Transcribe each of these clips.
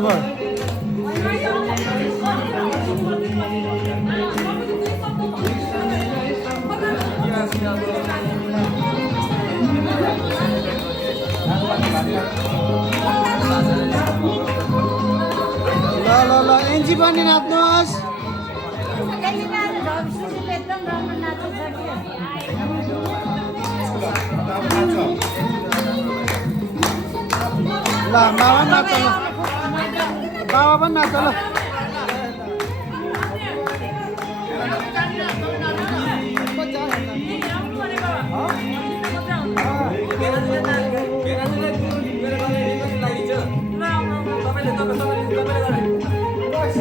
बराबर ल ल ल एन्जी पनि नाच्नुहोस् ल बाबा नाच ल बाबा पनि नाच ल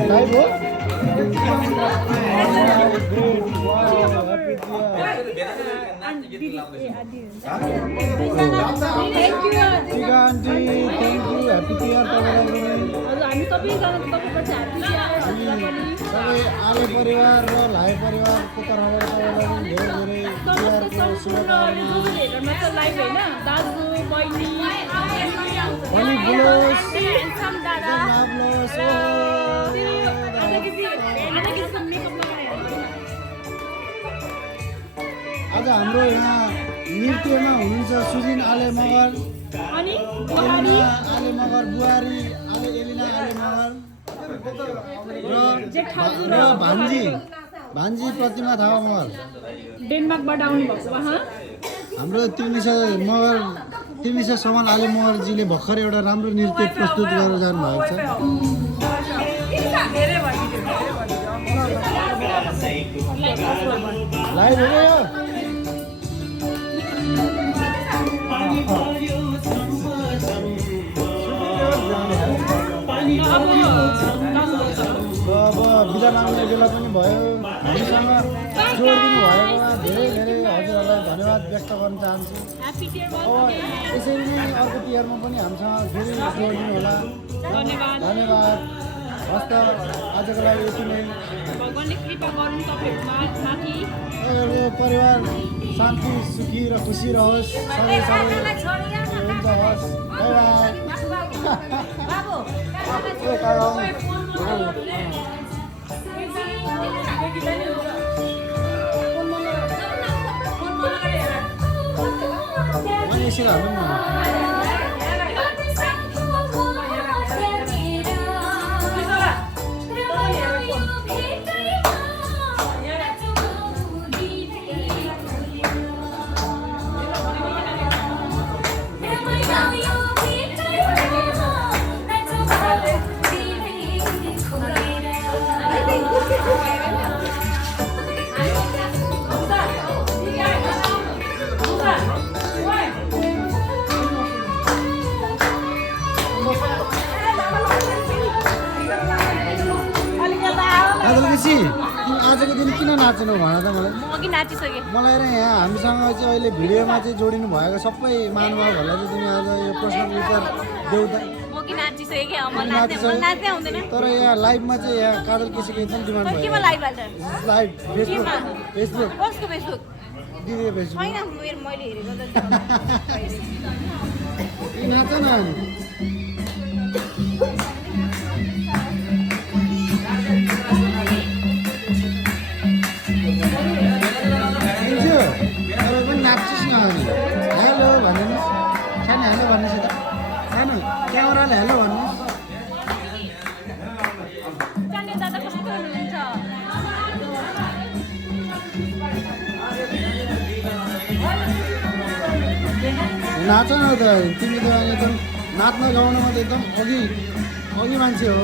लाइभ हो आले परिवार र लाइ परिवारको तर्फबाट धेरै धेरै आज हाम्रो यहाँ नृत्यमा हुनुहुन्छ सुजिन आले मगर आले मगर बुहारी एलिना आले मगर र भान्जी प्रतिमा थापा मगर डेनमार्कबाट आउनु भएको उहाँ हाम्रो तिर्मिसा समन आले मगरजीले भर्खर एउटा राम्रो नृत्य प्रस्तुत गरेर जानुभएको छ लाइभ हो अब बिदा माग्ने बेला पनि भयो हामीसँग जोडिदिनु भएकोमा धेरै धेरै हजुरहरूलाई धन्यवाद व्यक्त गर्न चाहन्छु अब यसरी नै अर्को तिहारमा पनि हामीसँग फेरि जोडिदिनु होला धन्यवाद हस्त आजको लागि यति नै तपाईँहरूको परिवार शान्ति सुखी र खुसी रहोस् सबै हुन्छ हस् यसरी हाल्नु न आजको दिन किन नाच्नु भन त मलाई र यहाँ हामीसँग चाहिँ अहिले भिडियोमा चाहिँ जोडिनु भएको सबै महानुभावहरूलाई चाहिँ तिमी आज यो प्रश्नको उत्तर देऊ त तर यहाँ लाइभमा चाहिँ यहाँ काजल केसीको एकदम डिमान्ड भयो लाइभ फेसबुक दिदीको फेसबुक नाच न नाच्नुहोस् न हेलो भन्नुहोस् सानो हेलो भन्नुहोस् त सानो क्यामेराले हेलो भन्नुहोस् नाच न त तिमी त एकदम नाच्न गाउनमा त एकदम अघि मान्छे हो